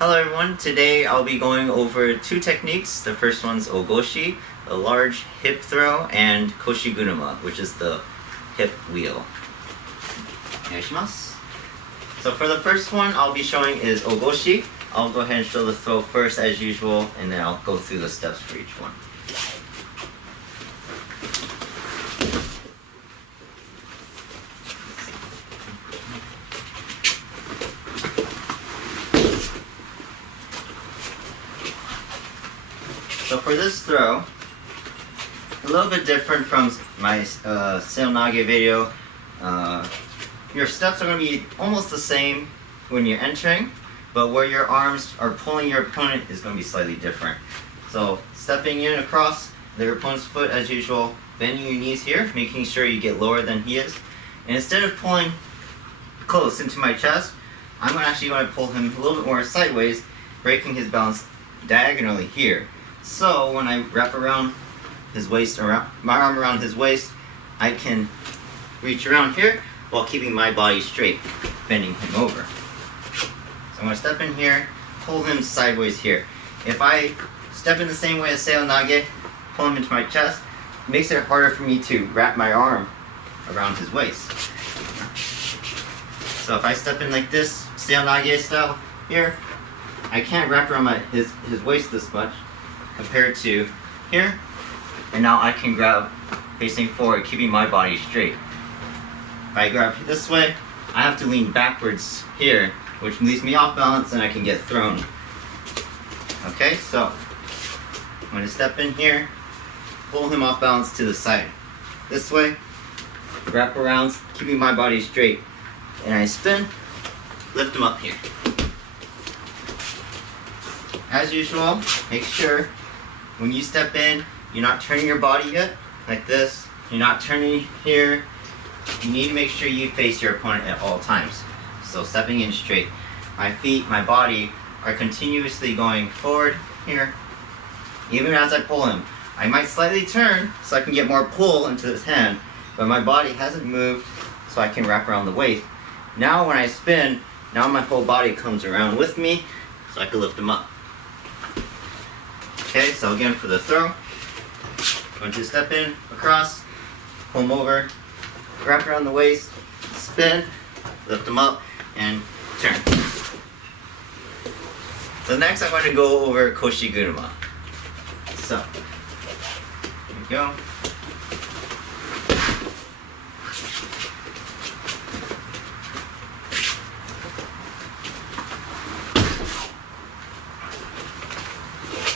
Hello everyone, today I'll be going over two techniques. The first one's Ogoshi, a large hip throw, and Koshiguruma, which is the hip wheel. Onegaishimasu. So for the first one I'll be showing is Ogoshi. I'll go ahead and show the throw first as usual, and then I'll go through the steps for each one. So for this throw, a little bit different from my seonage video. Your steps are going to be almost the same when you're entering, but where your arms are pulling your opponent is going to be slightly different. So stepping in across their opponent's foot as usual, bending your knees here, making sure you get lower than he is. And instead of pulling close into my chest, I'm actually going to pull him a little bit more sideways, breaking his balance diagonally here. So when I wrap around his waist, my arm around his waist, I can reach around here while keeping my body straight, bending him over. So I'm going to step in here, pull him sideways here. If I step in the same way as seonage, pull him into my chest, it makes it harder for me to wrap my arm around his waist. So if I step in like this, seonage style here, I can't wrap around his waist this much compared to here, and now I can grab facing forward, keeping my body straight. If I grab this way, I have to lean backwards here, which leaves me off balance and I can get thrown. Okay, so I'm going to step in here, pull him off balance to the side. This way, wrap around, keeping my body straight, and I spin, lift him up here. As usual, make sure when you step in, you're not turning your body yet, like this. You're not turning here. You need to make sure you face your opponent at all times. So stepping in straight. My feet, my body are continuously going forward here. Even as I pull him, I might slightly turn so I can get more pull into his hand, but my body hasn't moved so I can wrap around the waist. Now when I spin, now my whole body comes around with me so I can lift him up. Okay, so again for the throw, going to step in, across, pull him over, wrap around the waist, spin, lift him up, and turn. So next I'm going to go over Koshiguruma. So, here we go.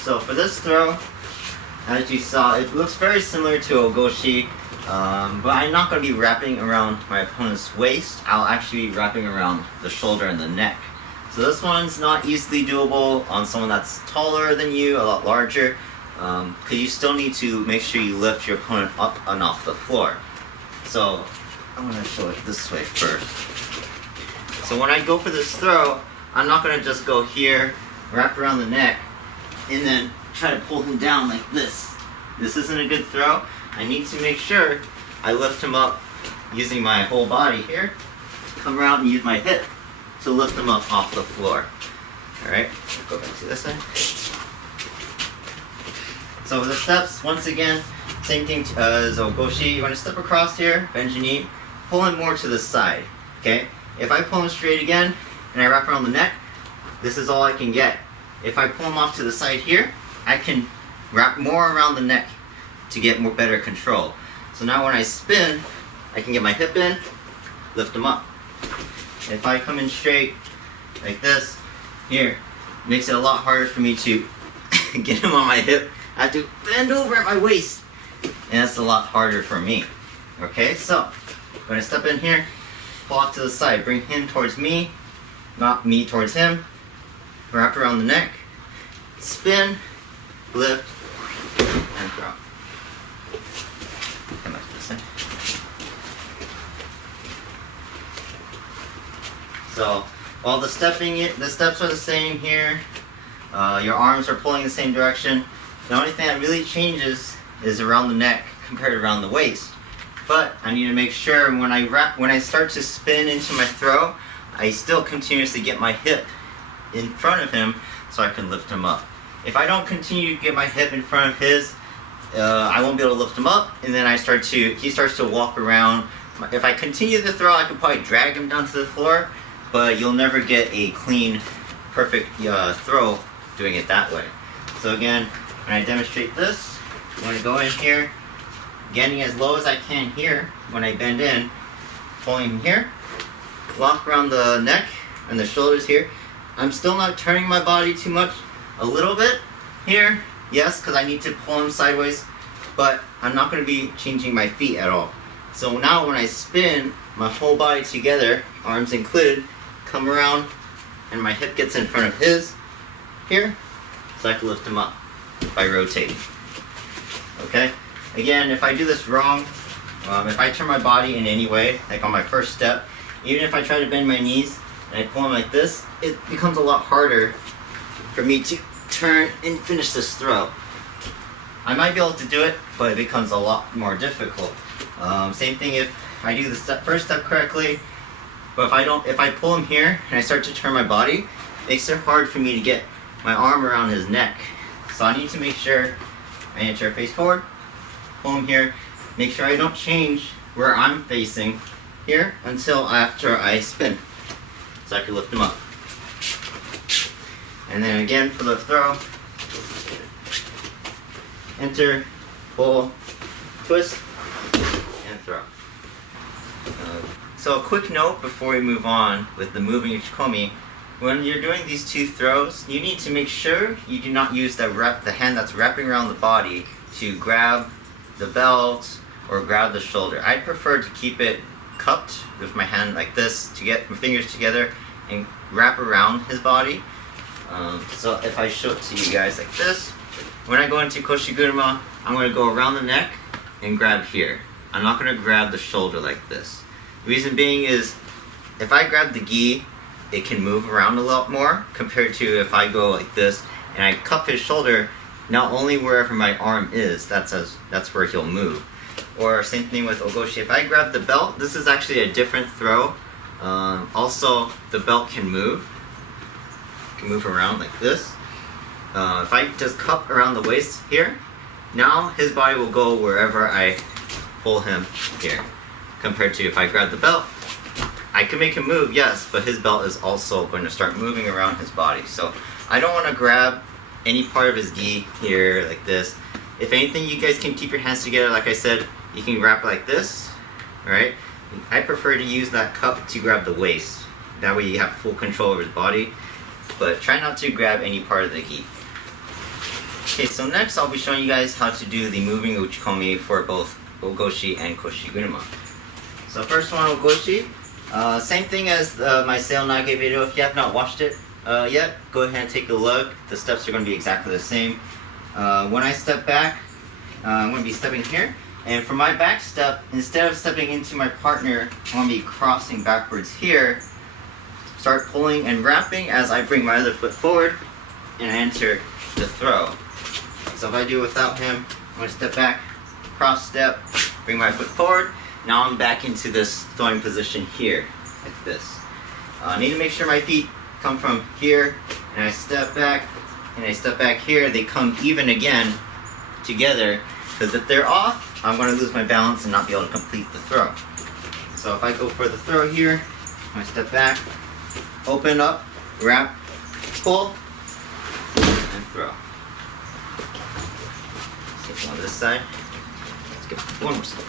So for this throw, as you saw, it looks very similar to Ogoshi, but I'm not going to be wrapping around my opponent's waist. I'll actually be wrapping around the shoulder and the neck. So this one's not easily doable on someone that's taller than you, a lot larger, because you still need to make sure you lift your opponent up and off the floor. So I'm going to show it this way first. So when I go for this throw, I'm not going to just go here, wrap around the neck, and then try to pull him down like this. This isn't a good throw. I need to make sure I lift him up using my whole body here, come around and use my hip to lift him up off the floor. Alright, go back to this side. So the steps, once again, same thing as Ogoshi. You want to step across here, bend your knee, pull him more to the side. Okay? If I pull him straight again, and I wrap around the neck, this is all I can get. If I pull him off to the side here, I can wrap more around the neck to get more better control. So now when I spin, I can get my hip in, lift him up. If I come in straight like this, here, it makes it a lot harder for me to get him on my hip. I have to bend over at my waist, and that's a lot harder for me. Okay, so when I step in here, pull off to the side, bring him towards me, not me towards him. Wrap around the neck, spin, lift, and throw. Come back to this side. So while the steps are the same here, your arms are pulling the same direction. The only thing that really changes is around the neck compared to around the waist. But I need to make sure when I start to spin into my throw, I still continuously get my hip in front of him so I can lift him up. If I don't continue to get my hip in front of his, I won't be able to lift him up, and then he starts to walk around. If I continue the throw, I could probably drag him down to the floor, but you'll never get a clean, perfect throw doing it that way. So again, when I demonstrate this, I'm going to go in here, getting as low as I can here when I bend in, pulling him here, lock around the neck and the shoulders here. I'm still not turning my body too much, a little bit here, yes, because I need to pull him sideways, but I'm not going to be changing my feet at all. So now when I spin my whole body together, arms included, come around and my hip gets in front of his here, so I can lift him up by rotating. Okay? Again, if I do this wrong, if I turn my body in any way, like on my first step, even if I try to bend my knees and I pull them like this, it becomes a lot harder for me to turn and finish this throw. I might be able to do it, but it becomes a lot more difficult. Same thing if I do the first step correctly, but if I pull him here and I start to turn my body, it makes it hard for me to get my arm around his neck. So I need to make sure I enter face forward, pull him here, make sure I don't change where I'm facing here until after I spin, so I can lift him up. And then again for the throw, enter, pull, twist, and throw. So a quick note before we move on with the moving uchikomi, when you're doing these two throws, you need to make sure you do not use the hand that's wrapping around the body to grab the belt or grab the shoulder. I prefer to keep it cupped with my hand like this to get my fingers together and wrap around his body. So if I show it to you guys like this, when I go into Koshiguruma, I'm going to go around the neck and grab here. I'm not going to grab the shoulder like this. The reason being is, if I grab the Ghee, it can move around a lot more compared to if I go like this and I cup his shoulder, not only wherever my arm is, that's where he'll move. Or same thing with Ogoshi. If I grab the belt, this is actually a different throw. Also, the belt can move around like this. If I just cup around the waist here, now his body will go wherever I pull him here. Compared to if I grab the belt, I can make him move, yes, but his belt is also going to start moving around his body. So I don't want to grab any part of his Ghee here like this. If anything, you guys can keep your hands together. Like I said, you can wrap like this, right? I prefer to use that cup to grab the waist. That way you have full control over his body. But try not to grab any part of the Ghee. Okay, so next I'll be showing you guys how to do the moving uchikomi for both Ogoshi and Koshiguruma. So first one, Ogoshi. Same thing as my Sail Nage video. If you have not watched it yet, go ahead and take a look. The steps are going to be exactly the same. When I step back, I'm going to be stepping here. And for my back step, instead of stepping into my partner, I'm going to be crossing backwards here. Start pulling and wrapping as I bring my other foot forward and I enter the throw. So if I do it without him, I'm going to step back, cross step, bring my foot forward. Now I'm back into this throwing position here, like this. I need to make sure my feet come from here, and I step back, and I step back here. They come even again together, because if they're off, I'm going to lose my balance and not be able to complete the throw. So if I go for the throw here, I step back, open up, wrap, pull, and throw. Let's on this side. Let's get one more step.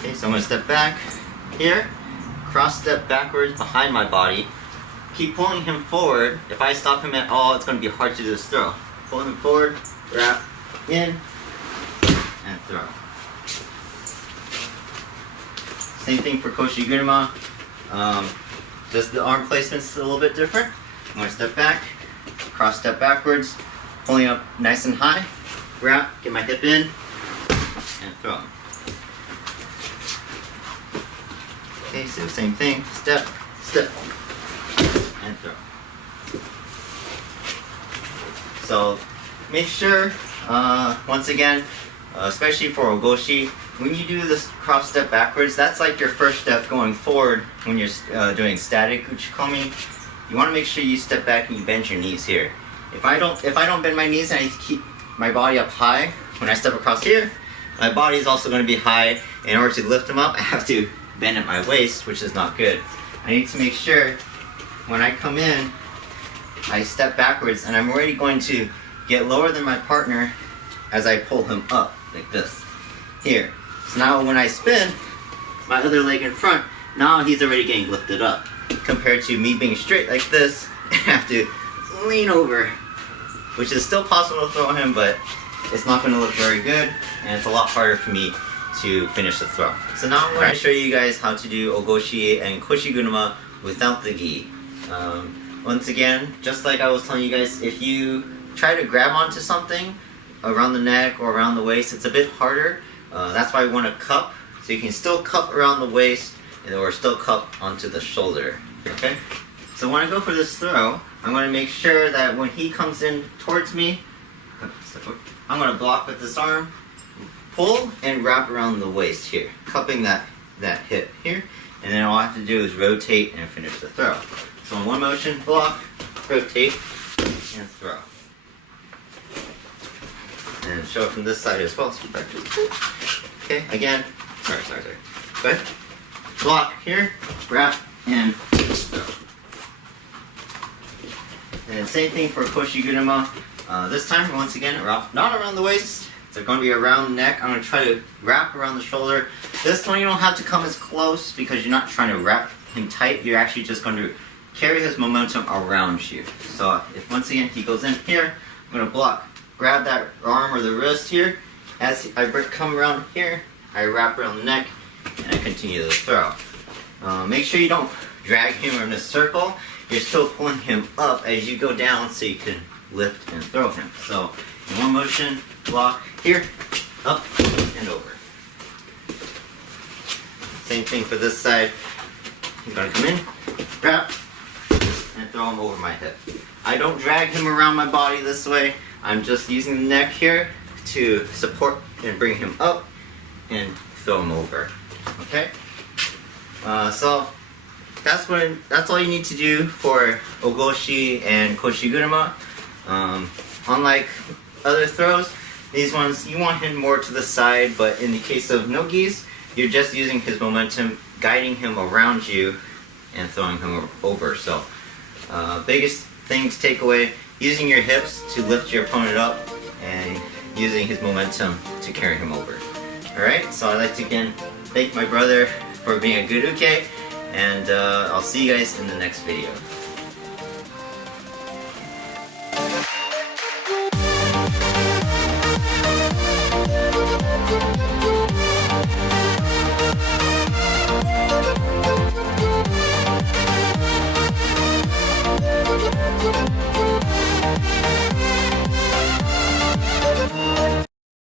Okay, so I'm going to step back here, cross step backwards behind my body, keep pulling him forward. If I stop him at all, it's going to be hard to do this throw. Pull him forward, wrap, in, and throw. Same thing for Koshiguruma. Just the arm placement's a little bit different. I'm going to step back, cross step backwards, pulling up nice and high, wrap, get my hip in, and throw. Okay, so same thing, step, step, and throw. So make sure, once again, especially for Ogoshi, when you do this cross step backwards, that's like your first step going forward when you're doing static uchikomi. you want to make sure you step back and you bend your knees here. If I don't bend my knees and I keep my body up high, when I step across here, my body is also going to be high. In order to lift him up, I have to bend at my waist, which is not good. I need to make sure when I come in, I step backwards and I'm already going to get lower than my partner as I pull him up like this. Here. So now when I spin my other leg in front, now he's already getting lifted up. Compared to me being straight like this, I have to lean over, which is still possible to throw him, but it's not going to look very good, and it's a lot harder for me to finish the throw. So now I'm going to show you guys how to do Ogoshi and Koshiguruma without the gi. Once again, just like I was telling you guys, if you try to grab onto something around the neck or around the waist, it's a bit harder. That's why we want to cup, so you can still cup around the waist or still cup onto the shoulder. Okay? So when I go for this throw, I'm going to make sure that when he comes in towards me, I'm going to block with this arm, pull, and wrap around the waist here, cupping that hip here, and then all I have to do is rotate and finish the throw. So in one motion, block, rotate, and throw. And show it from this side as well. So back to the okay, again, sorry. Go ahead. Block here, wrap, and throw. And same thing for Koshiguruma. This time, once again, not around the waist. It's going to be around the neck. I'm going to try to wrap around the shoulder. This one you don't have to come as close because you're not trying to wrap him tight. You're actually just going to carry his momentum around you. So if once again he goes in here, I'm going to block. Grab that arm or the wrist here. As I come around here, I wrap around the neck and I continue the throw. Make sure you don't drag him in a circle. You're still pulling him up as you go down so you can lift and throw him. So in one motion, block here, up and over. Same thing for this side. He's going to come in, wrap, and throw him over my hip. I don't drag him around my body this way. I'm just using the neck here to support and bring him up and throw him over. Okay? So that's all you need to do for Ogoshi and Koshiguruma. Unlike other throws, these ones you want him more to the side, but in the case of no gis, you're just using his momentum, guiding him around you and throwing him over. So biggest thing to take away, using your hips to lift your opponent up and using his momentum to carry him over. Alright, so I'd like to again thank my brother for being a good uke, and I'll see you guys in the next video.